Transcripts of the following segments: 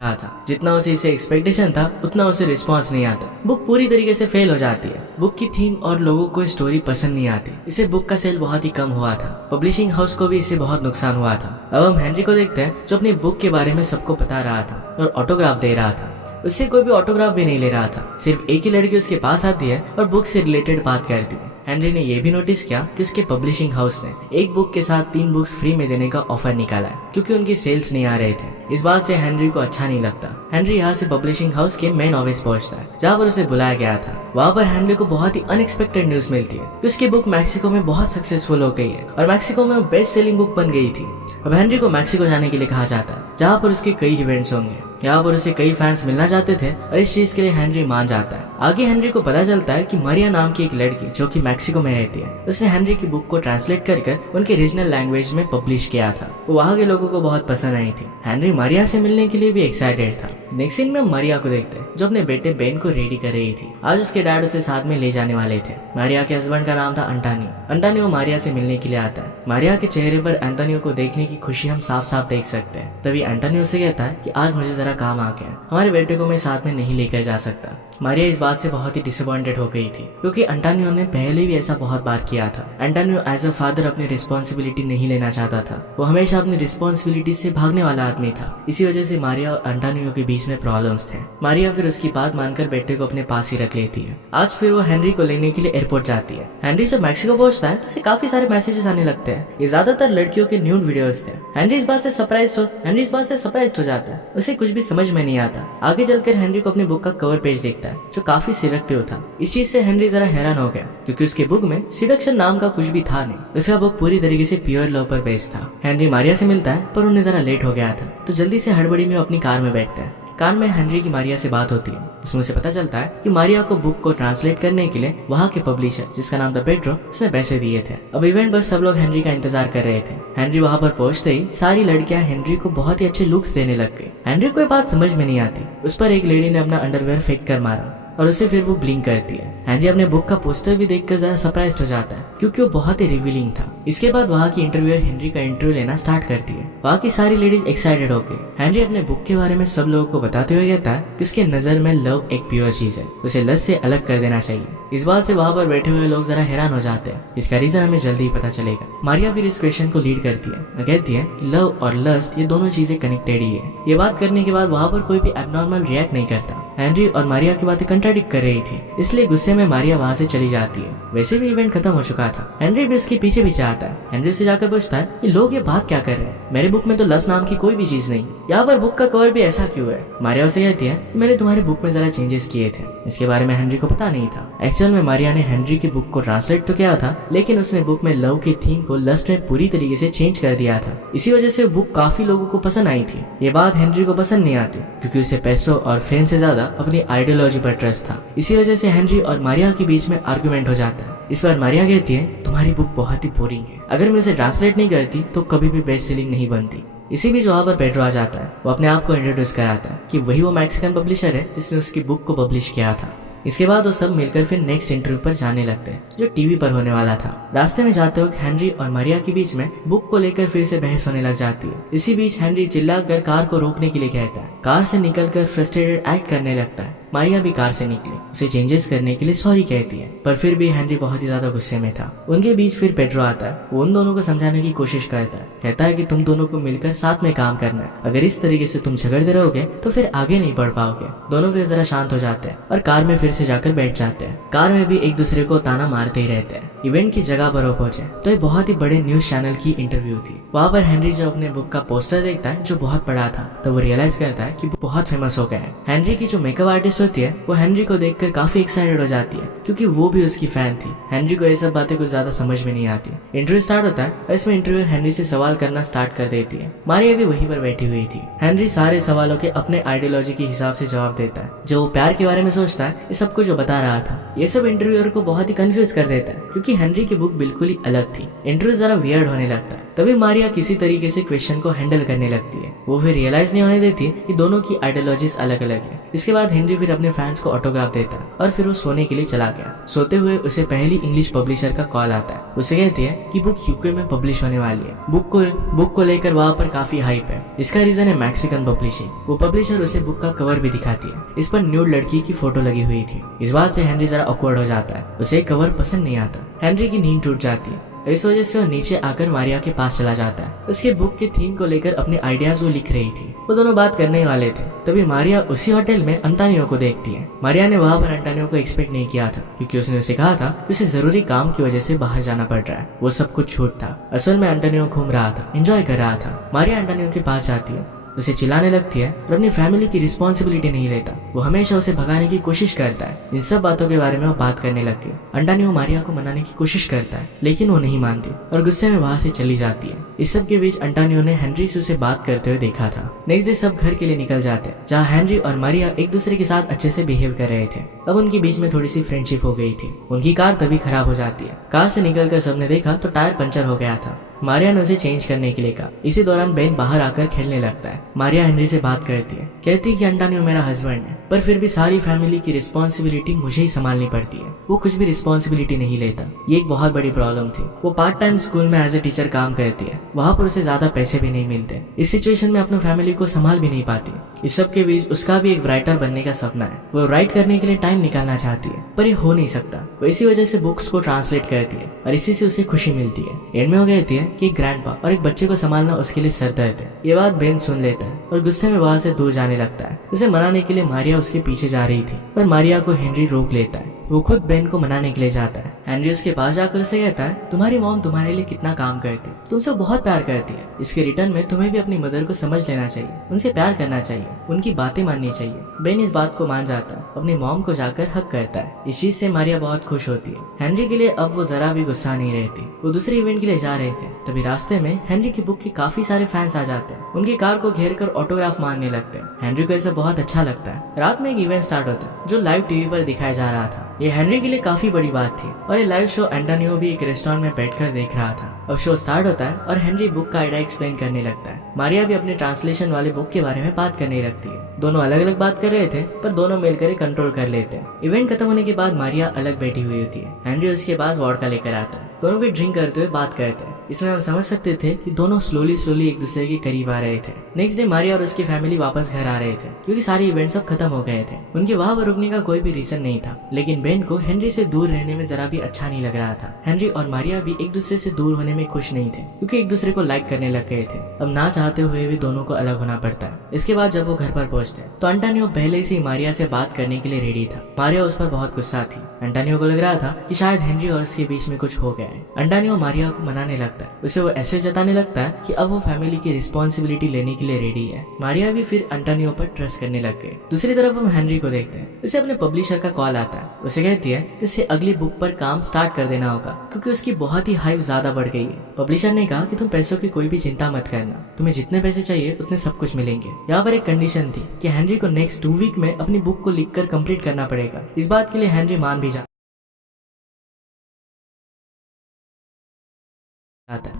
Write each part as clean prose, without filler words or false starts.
रहा था। जितना उसे इसे एक्सपेक्टेशन था उतना उसे रिस्पांस नहीं आता। बुक पूरी तरीके से फेल हो जाती है। बुक की थीम और लोगों को स्टोरी पसंद नहीं आती। इसे बुक का सेल बहुत ही कम हुआ था। पब्लिशिंग हाउस को भी इससे बहुत नुकसान हुआ था। अब हम हेनरी को देखते हैं जो अपनी बुक के बारे में सबको बता रहा था और ऑटोग्राफ दे रहा था। उससे कोई भी ऑटोग्राफ भी नहीं ले रहा था। सिर्फ एक ही लड़की उसके पास आती है और बुक से रिलेटेड बात करती है। हेनरी ने यह भी नोटिस किया कि उसके पब्लिशिंग हाउस ने एक बुक के साथ 3 बुक्स फ्री में देने का ऑफर निकाला है क्योंकि उनकी सेल्स नहीं आ रहे थे। इस बात से हेनरी को अच्छा नहीं लगता। हेनरी यहाँ से पब्लिशिंग हाउस के मेन ऑफिस पहुंचता है जहाँ पर उसे बुलाया गया था। वहाँ पर हेनरी को बहुत ही अनएक्सपेक्टेड न्यूज मिलती है कि उसकी बुक मैक्सिको में बहुत सक्सेसफुल हो गई है और मैक्सिको में बेस्ट सेलिंग बुक बन गई थी। अब हेनरी को मैक्सिको जाने के लिए कहा जाता है जहाँ पर उसके कई इवेंट्स होंगे। यहाँ पर उसे कई फैंस मिलना चाहते थे और इस चीज के लिए हेनरी मान जाता है। आगे हेनरी को पता चलता है कि मारिया नाम की एक लड़की जो कि मैक्सिको में रहती है, उसने हेनरी की बुक को ट्रांसलेट कर उनके रीजनल लैंग्वेज में पब्लिश किया था। वो वहाँ के लोगों को बहुत पसंद आई थी। हेनरी मारिया से मिलने के लिए भी एक्साइटेड था। नेक्स्ट सीन में मारिया को देखते हैं जो अपने बेटे बेन को रेडी कर रही थी। आज उसके डैड उसे साथ में ले जाने वाले थे। मारिया के हस्बैंड का नाम था अंटानियो। अंटानियो मारिया से मिलने के लिए आता है। मारिया के चेहरे पर अंटानियो को देखने की खुशी हम साफ साफ देख सकते हैं। तभी अंटानियो से कहता है कि आज मुझे जरा काम आ गया, हमारे बेटे को मैं साथ में नहीं लेकर जा सकता। मारिया इस बात से बहुत ही डिसअपॉइंटेड हो गई थी क्योंकि अंटानियो ने पहले भी ऐसा बहुत बार किया था। अंटानियो एज अ फादर अपनी रिस्पॉन्सिबिलिटी नहीं लेना चाहता था। वो हमेशा अपनी रिस्पॉन्सिबिलिटी से भागने वाला आदमी था। इसी वजह से मारिया और अंटानियो के बीच में प्रॉब्लम्स थे। मारिया फिर उसकी बात मानकर बेटे को अपने पास ही रख लेती है। आज फिर वो हेनरी को लेने के लिए एयरपोर्ट जाती है। हेनरी जब मैक्सिको पहुंचता है तो उसे काफी सारे मैसेजेस आने लगते हैं। ये ज्यादातर लड़कियों के न्यूड वीडियोस थे। हेनरी इस बात से सरप्राइज हो जाता है। उसे कुछ भी समझ में नहीं आता। आगे चलकर हेनरी को अपनी बुक का कवर पेज देखता है जो काफी सिलेक्टिव था। इस चीज से हेनरी जरा हैरान हो गया क्योंकि उसके बुक में सिडक्शन नाम का कुछ भी था नहीं। उसका बुक पूरी तरीके से प्योर लव पर बेस्ड था। हेनरी मारिया से मिलता है पर उन्हें जरा लेट हो गया था तो जल्दी से हड़बड़ी में अपनी कार में बैठता है। कार में हेनरी की मारिया से बात होती है। इसमें उसे पता चलता है कि मारिया को बुक को ट्रांसलेट करने के लिए वहाँ के पब्लिशर जिसका नाम था पेड्रो, उसने पैसे दिए थे। अब इवेंट पर सब लोग हेनरी का इंतजार कर रहे थे। हेनरी वहाँ पर पहुंचते ही सारी लड़कियां हेनरी को बहुत ही अच्छे लुक्स देने लग गई। हेनरी को ये बात समझ में नहीं आती। उस पर एक लेडी ने अपना अंडरवेयर फेंक कर मारा और उसे फिर वो ब्लिंक करती है। हेनरी अपने बुक का पोस्टर भी देखकर जरा सरप्राइज्ड हो जाता है क्योंकि वो बहुत ही रिवीलिंग था। इसके बाद वहाँ की इंटरव्यूअर हेनरी का इंटरव्यू लेना स्टार्ट करती है। वहाँ की सारी लेडीज एक्साइटेड हो गई। हेनरी अपने बुक के बारे में सब लोगों को बताते हुए कहता है कि उसके नजर में लव एक प्योर चीज है, उसे लस्ट से अलग कर देना चाहिए। इस बात से वहाँ पर बैठे हुए लोग जरा हैरान हो जाते हैं। इसका रीजन हमें जल्दी ही पता चलेगा। मारिया फिर इस क्वेश्चन को लीड करती है और कहती है कि लव और लस्ट ये दोनों चीजें कनेक्टेड ही है। ये बात करने के बाद वहाँ पर कोई भी एबनॉर्मल रिएक्ट नहीं करता। हेनरी और मारिया की बातें कंट्राडिक्ट कर रही थी, इसलिए गुस्से में मारिया वहाँ से चली जाती है। वैसे भी इवेंट खत्म हो चुका था। हेनरी भी उसके पीछे पीछे आता है। हेनरी से जाकर पूछता है कि लोग ये बात क्या कर रहे हैं, मेरे बुक में तो लस्ट नाम की कोई भी चीज नहीं, यहाँ पर बुक का कवर भी ऐसा क्यों है। मारिया उसे कहती है कि मैंने तुम्हारी बुक में जरा चेंजेस किए थे। इसके बारे में हेनरी को पता नहीं था। एक्चुअल में मारिया ने हेनरी की बुक को ट्रांसलेट तो किया था लेकिन उसने बुक में लव की थीम को लस्ट में पूरी तरीके से चेंज कर दिया था। इसी वजह से बुक काफी लोगों को पसंद आई थी। ये बात हेनरी को पसंद नहीं आती क्योंकि उसे पैसों और फेम से ज्यादा अपनी आइडियोलॉजी पर ट्रस्ट था। इसी वजह से हेनरी और मारिया के बीच में आर्गुमेंट हो जाता है। इस बार मारिया कहती है तुम्हारी बुक बहुत ही बोरिंग है, अगर मैं उसे ट्रांसलेट नहीं करती तो कभी भी बेस्ट सेलिंग नहीं बनती। इसी बीच वहाँ पर पेड्रो आ जाता है। वो अपने आप को इंट्रोड्यूस कराता है कि वही वो मैक्सिकन पब्लिशर है जिसने उसकी बुक को पब्लिश किया था। इसके बाद वो सब मिलकर फिर नेक्स्ट इंटरव्यू पर जाने लगते हैं जो टीवी पर होने वाला था। रास्ते में जाते वक्त हेनरी और मारिया के बीच में बुक को लेकर फिर से बहस होने लग जाती है। इसी बीच हेनरी चिल्लाकर कार को रोकने के लिए कहता है। कार से निकलकर फ्रस्ट्रेटेड एक्ट करने लगता है। मारिया भी कार से निकली, उसे चेंजेस करने के लिए सॉरी कहती है पर फिर भी हेनरी बहुत ही ज्यादा गुस्से में था। उनके बीच फिर पेड्रो आता है। वो उन दोनों को समझाने की कोशिश करता है। कहता है कि तुम दोनों को मिलकर साथ में काम करना है, अगर इस तरीके से तुम झगड़ते रहोगे तो फिर आगे नहीं बढ़ पाओगे। दोनों फिर जरा शांत हो जाते हैं और कार में फिर से जाकर बैठ जाते हैं। कार में भी एक दूसरे को ताना मारते ही रहते हैं। इवेंट की जगह पर वो पहुंचे तो ये बहुत ही बड़े न्यूज चैनल की इंटरव्यू थी। वहाँ पर हेनरी जब अपने बुक का पोस्टर देखता है जो बहुत बड़ा था तो वो रियलाइज करता है कि वो बहुत फेमस हो गया है। हेनरी की जो मेकअप आर्टिस्ट होती है वो हेनरी को देखकर काफी एक्साइटेड हो जाती है क्योंकि वो भी उसकी फैन थी। हेनरी को ये सब बातें कुछ ज्यादा समझ में नहीं आती। इंटरव्यू स्टार्ट होता है और इसमें इंटरव्यूअर हेनरी से सवाल करना स्टार्ट कर देती है। मारिया भी वहीं पर बैठी हुई थी। हेनरी सारे सवालों के अपने आइडियोलॉजी के हिसाब से जवाब देता है। जो वो प्यार के बारे में सोचता है ये सब कुछ जो बता रहा था। ये सब इंटरव्यूअर को बहुत ही कंफ्यूज कर देता है क्योंकि हेनरी की बुक बिल्कुल ही अलग थी। इंटरव्यू जरा वियर्ड होने लगता है। तभी मारिया किसी तरीके से क्वेश्चन को हैंडल करने लगती है। वो फिर रियलाइज नहीं होने देती कि दोनों की आइडियोलॉजीज अलग अलग है। इसके बाद हेनरी फिर अपने फैंस को ऑटोग्राफ देता है और फिर वो सोने के लिए चला गया। सोते हुए उसे पहली इंग्लिश पब्लिशर का कॉल आता है। उसे कहती है कि बुक यूके में पब्लिश होने वाली है। बुक को लेकर वहाँ पर काफी हाइप है। इसका रीजन है मैक्सिकन पब्लिशिंग। वो पब्लिशर उसे बुक का कवर भी दिखाती है। इस पर न्यूड लड़की की फोटो लगी हुई थी। इस बात से हेनरी जरा ऑकवर्ड हो जाता है। उसे कवर पसंद नहीं आता। हेनरी की नींद टूट जाती है। इस वजह से वो नीचे आकर मारिया के पास चला जाता है। उसके बुक के थीम को लेकर अपने आइडियाज वो लिख रही थी। वो दोनों बात करने वाले थे, तभी मारिया उसी होटल में अंटानियो को देखती है। मारिया ने वहाँ पर अंटानियो को एक्सपेक्ट नहीं किया था, क्योंकि उसने उसे कहा था कि उसे जरूरी काम की वजह से बाहर जाना पड़ रहा है। वो सब कुछ झूठ था। असल में अंटानियो घूम रहा था, एंजॉय कर रहा था। मारिया अंटानियो के पास जाती है, उसे चिल्लाने लगती है और अपनी फैमिली की रिस्पॉन्सिबिलिटी नहीं लेता। वो हमेशा उसे भगाने की कोशिश करता है। इन सब बातों के बारे में वो बात करने लगती है। अंटानियो मारिया को मनाने की कोशिश करता है, लेकिन वो नहीं मानती और गुस्से में वहाँ से चली जाती है। इस सब के बीच अंटानियो ने हेनरी से उसे बात करते हुए देखा था। नेक्स्ट डे सब घर के लिए निकल जाते हैं, जहाँ हेनरी और मारिया एक दूसरे के साथ अच्छे से बिहेव कर रहे थे। अब उनके बीच में थोड़ी सी फ्रेंडशिप हो गई थी। उनकी कार तभी खराब हो जाती है। कार से निकलकर सबने देखा तो टायर पंचर हो गया था। मारिया ने उसे चेंज करने के लिए कहा। इसी दौरान बेन बाहर आकर खेलने लगता है। मारिया हेनरी से बात करती है, कहती है कि अंटानियो मेरा हस्बैंड है, पर फिर भी सारी फैमिली की रिस्पॉन्सिबिलिटी मुझे ही संभालनी पड़ती है। वो कुछ भी रिस्पॉन्सिबिलिटी नहीं लेता। ये एक बहुत बड़ी प्रॉब्लम थी। वो पार्ट टाइम स्कूल में एज ए टीचर काम करती है। वहाँ पर उसे ज्यादा पैसे भी नहीं मिलते। इस सिचुएशन में अपनी फैमिली को संभाल भी नहीं पाती। इस सब के बीच उसका भी एक राइटर बनने का सपना है। वो राइट करने के लिए टाइम निकालना चाहती है, पर ये हो नहीं सकता। वो इसी वजह से बुक्स को ट्रांसलेट करती है और इसी से उसे खुशी मिलती है। एंड में वो कहती है कि ग्रैंडपा और एक बच्चे को संभालना उसके लिए सर दर्द है। ये बात बेन सुन लेता है और गुस्से में वहाँ से दूर जाने लगता है। उसे मनाने के लिए मारिया उसके पीछे जा रही थी, पर मारिया को हेनरी रोक लेता है। वो खुद बेन को मनाने के लिए जाता है। हेनरी उसके पास जाकर उसे कहता है, तुम्हारी मॉम तुम्हारे लिए कितना काम करती है, तुमसे बहुत प्यार करती है। इसके रिटर्न में तुम्हें भी अपनी मदर को समझ लेना चाहिए, उनसे प्यार करना चाहिए, उनकी बातें माननी चाहिए। बेन इस बात को मान जाता है, अपनी मॉम को जाकर हक करता है। इस चीज से मारिया बहुत खुश होती है। हेनरी के लिए अब वो जरा भी गुस्सा नहीं रहती। वो दूसरे इवेंट के लिए जा रहे थे, तभी रास्ते में हेनरी की बुक के काफी सारे फैंस आ जाते हैं। उनकी कार को घेर कर ऑटोग्राफ मांगने लगते हैं। हेनरी को ऐसा बहुत अच्छा लगता है। रात में एक इवेंट स्टार्ट होता है जो लाइव टीवी पर दिखाया जा रहा था। ये हेनरी के लिए काफी बड़ी बात थी और ये लाइव शो एंटानियो भी एक रेस्टोरेंट में बैठकर देख रहा था। अब शो स्टार्ट होता है और हेनरी बुक का आइडिया एक्सप्लेन करने लगता है। मारिया भी अपने ट्रांसलेशन वाले बुक के बारे में बात करने लगती है। दोनों अलग अलग बात कर रहे थे, पर दोनों मिलकर कंट्रोल कर लेते हैं। इवेंट खत्म होने के बाद मारिया अलग बैठी हुई होती है। हेनरी उसके पास वोडका लेकर आता है। दोनों भी ड्रिंक करते हुए बात करते हैं। इसमें हम समझ सकते थे कि दोनों स्लोली एक दूसरे के करीब आ रहे थे। नेक्स्ट डे मारिया और उसकी फैमिली वापस घर आ रहे थे, क्योंकि सारे इवेंट्स अब खत्म हो गए थे। उनके वहाँ पर रुकने का कोई भी रीजन नहीं था, लेकिन बेन को हेनरी से दूर रहने में जरा भी अच्छा नहीं लग रहा था। हेनरी और मारिया भी एक दूसरे से दूर होने में खुश नहीं थे, क्योंकि एक दूसरे को लाइक करने लग गए थे। अब ना चाहते हुए भी दोनों को अलग होना पड़ता है। इसके बाद जब वो घर पर पहुंचते हैं तो अंटानियो पहले से ही मारिया से बात करने के लिए रेडी था। मारिया उस पर बहुत गुस्सा थी। अंटानियो को लग रहा था कि शायद हेनरी और उसके बीच में कुछ हो गया है। अंटानियो मारिया को मनाने लगता है। उसे वो ऐसे जताने लगता है कि अब वो फैमिली की रिस्पॉन्सिबिलिटी लेने के लिए रेडी है। मारिया भी फिर अंटानियो पर ट्रस्ट करने लग गए। दूसरी तरफ हम हेनरी को देखते हैं। उसे अपने पब्लिशर का कॉल आता है। उसे कहती है कि उसे अगली बुक पर काम स्टार्ट कर देना होगा, क्योंकि उसकी बहुत ही हाइप ज्यादा बढ़ गई है। पब्लिशर ने कहा कि तुम पैसों की कोई भी चिंता मत करना, तुम्हें जितने पैसे चाहिए उतने सब कुछ मिलेंगे। यहाँ पर एक कंडीशन थी कि हेनरी को नेक्स्ट 2 वीक में अपनी बुक को लिखकर कंप्लीट करना पड़ेगा। इस बात के लिए हेनरी मान भी जाता।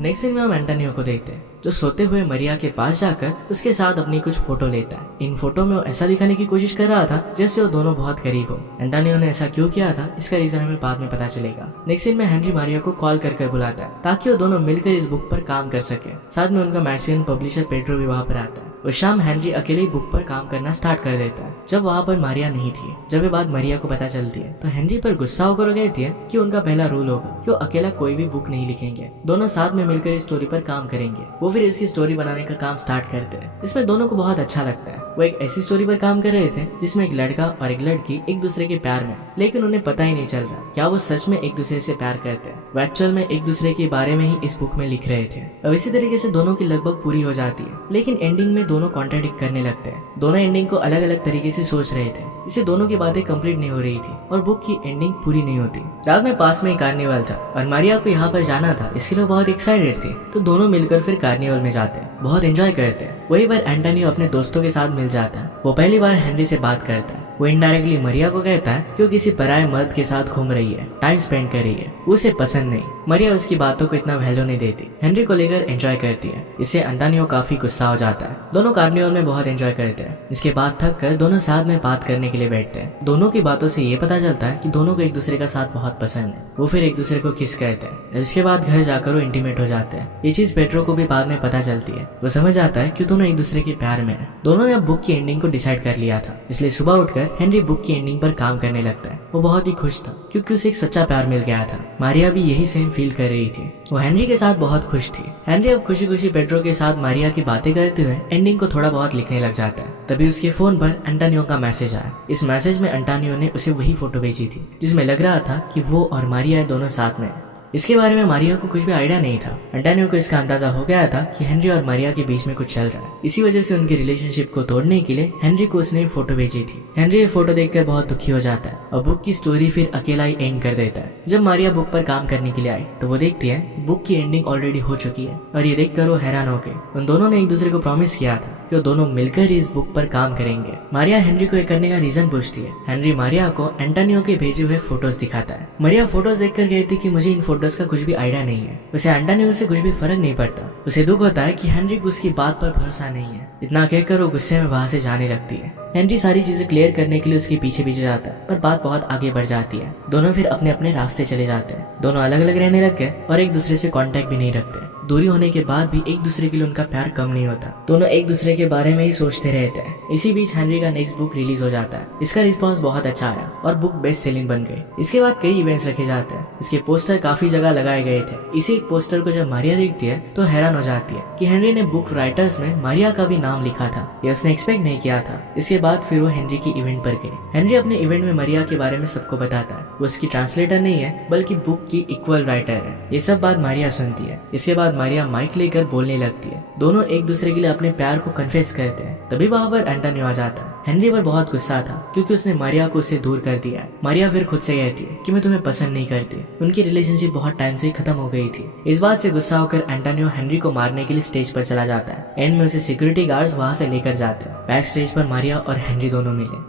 नेक्स्ट सीन में हम एंटानियो को देखते हैं, जो सोते हुए मारिया के पास जाकर उसके साथ अपनी कुछ फोटो लेता है। इन फोटो में वो ऐसा दिखाने की कोशिश कर रहा था जैसे वो दोनों बहुत करीब हो। एंटानियो ने ऐसा क्यों किया था, इसका रीजन हमें बाद में पता चलेगा। नेक्स्ट सीन में हेनरी मारिया को कॉल कर बुलाता है, ताकि वो दोनों मिलकर इस बुक पर काम कर सके। साथ में उनका मैगजीन पब्लिशर पेड्रो भी वहाँ पर आता है। उस शाम हेनरी अकेले ही बुक पर काम करना स्टार्ट कर देता है, जब वहाँ पर मारिया नहीं थी। जब ये बात मारिया को पता चलती है तो हेनरी पर गुस्सा होकर कहती है कि उनका पहला रूल होगा कि वो अकेला कोई भी बुक नहीं लिखेंगे, दोनों साथ में मिलकर इस स्टोरी पर काम करेंगे। वो फिर इसकी स्टोरी बनाने का काम स्टार्ट करते हैं। इसमें दोनों को बहुत अच्छा लगता है। वो एक ऐसी स्टोरी पर काम कर रहे थे जिसमें एक लड़का और एक लड़की एक दूसरे के प्यार में, लेकिन उन्हें पता ही नहीं चल रहा क्या वो सच में एक दूसरे से प्यार करते हैं। वो एक्चुअल में एक दूसरे के बारे में ही इस बुक में लिख रहे थे। अब इसी तरीके से दोनों की लगभग पूरी हो जाती है, लेकिन एंडिंग में दोनों कॉन्ट्राडिक्ट करने लगते हैं। दोनों एंडिंग को अलग अलग तरीके से सोच रहे थे, इससे दोनों की बातें कंप्लीट नहीं हो रही थी और बुक की एंडिंग पूरी नहीं होती। रात में पास में कार्निवल था और मारिया को यहाँ पर जाना था, इसके लिए बहुत एक्साइटेड थी। तो दोनों मिलकर फिर कार्निवल में जाते हैं, बहुत एंजॉय करते हैं। वही बार एंटोनियो अपने दोस्तों के साथ मिल जाता है। वो पहली बार हेनरी से बात करता है। वो इनडायरेक्टली मारिया को कहता है कि वो किसी पराये मर्द के साथ घूम रही है, टाइम स्पेंड कर रही है, उसे पसंद नहीं। मारिया उसकी बातों को इतना वैल्यू नहीं देती, हेनरी को लेकर एंजॉय करती है। इससे अंटानियो काफी गुस्सा हो जाता है। दोनों कार्निवल में बहुत एंजॉय करते हैं। इसके बाद थक कर दोनों साथ में बात करने के लिए बैठते हैं। दोनों की बातों से ये पता चलता है कि दोनों को एक दूसरे का साथ बहुत पसंद है। वो फिर एक दूसरे को किस कहते हैं। इसके बाद घर जाकर वो इंटीमेट हो जाते हैं। ये चीज पेट्रो को भी बाद में पता चलती है। वो समझ आता है कि दोनों एक दूसरे के प्यार में है। दोनों ने अब बुक की एंडिंग को डिसाइड कर लिया था, इसलिए सुबह उठकर हेनरी बुक की एंडिंग पर काम करने लगता है। वो बहुत ही खुश था क्योंकि उसे एक सच्चा प्यार मिल गया था। मारिया भी यही सेम फील कर रही थी। वो हेनरी के साथ बहुत खुश थी। हेनरी अब खुशी खुशी पेट्रो के साथ मारिया की बातें करते हुए एंडिंग को थोड़ा बहुत लिखने लग जाता है। तभी उसके फोन पर अंटानियो का मैसेज आया। इस मैसेज में अंटानियो ने उसे वही फोटो भेजी थी जिसमें लग रहा था कि वो और मारिया दोनों साथ में। इसके बारे में मारिया को कुछ भी आइडिया नहीं था। अंटानियो को इसका अंदाजा हो गया था कि हेनरी और मारिया के बीच में कुछ चल रहा है। इसी वजह से उनकी रिलेशनशिप को तोड़ने के लिए हेनरी को उसने फोटो भेजी थी। हेनरी ये फोटो देखकर बहुत दुखी हो जाता है और बुक की स्टोरी फिर अकेला ही एंड कर देता है। जब मारिया बुक पर काम करने के लिए आई तो वो देखती है बुक की एंडिंग ऑलरेडी हो चुकी है और ये देखकर वो हैरान हो गई। उन दोनों ने एक दूसरे को प्रॉमिस किया था कि वो दोनों मिलकर इस बुक पर काम करेंगे। मारिया हेनरी को ये करने का रीजन पूछती है। हेनरी मारिया को एंटानियो के भेजे हुए फोटोज दिखाता है। मारिया फोटोज देखकर कहती कि मुझे इन फोटोज का कुछ भी आइडिया नहीं है। उसे अंटानियो से कुछ भी फर्क नहीं पड़ता। उसे दुख होता है कि हेनरी को उसकी बात पर भरोसा नहीं है। इतना कहकर वो गुस्से में वहां से जाने लगती है। हेनरी सारी चीजें क्लियर करने के लिए उसके पीछे पीछे जाता है, पर बात बहुत आगे बढ़ जाती है। दोनों फिर अपने अपने रास्ते चले जाते हैं। दोनों अलग अलग रहने लग गए और एक दूसरे से कांटेक्ट भी नहीं रखते। दूरी होने के बाद भी एक दूसरे के लिए उनका प्यार कम नहीं होता। दोनों एक दूसरे के बारे में ही सोचते रहते हैं। इसी बीच हेनरी का नेक्स्ट बुक रिलीज हो जाता है। इसका रिस्पांस बहुत अच्छा आया और बुक बेस्ट सेलिंग बन गई। इसके बाद कई इवेंट्स रखे जाते हैं। इसके पोस्टर काफी जगह लगाए गए थे। इसी एक पोस्टर को जब मारिया देखती है तो हैरान हो जाती है कि हेनरी ने बुक राइटर्स में मारिया का भी नाम लिखा था। ये उसने एक्सपेक्ट नहीं किया था। इसके बाद फिर वो हेनरी की इवेंट पर गए। हेनरी अपने इवेंट में मारिया के बारे में सबको बताता है। वो उसकी ट्रांसलेटर नहीं है बल्कि बुक की इक्वल राइटर है। ये सब बात मारिया सुनती है। इसके बाद मारिया माइक लेकर बोलने लगती है। दोनों एक दूसरे के लिए अपने प्यार को कन्फेस करते हैं। तभी वहां पर एंटानियो आ जाता है। हेनरी पर बहुत गुस्सा था क्योंकि उसने मारिया को उससे दूर कर दिया है। मारिया फिर खुद से कहती है कि मैं तुम्हें पसंद नहीं करती। उनकी रिलेशनशिप बहुत टाइम से ही खत्म हो गई थी। इस बात से गुस्सा होकर एंटानियो हेनरी को मारने के लिए स्टेज पर चला जाता है। एंड में उसे सिक्योरिटी गार्ड्स वहां से लेकर जाते हैं। बैक स्टेज पर मारिया और हेनरी दोनों मिले।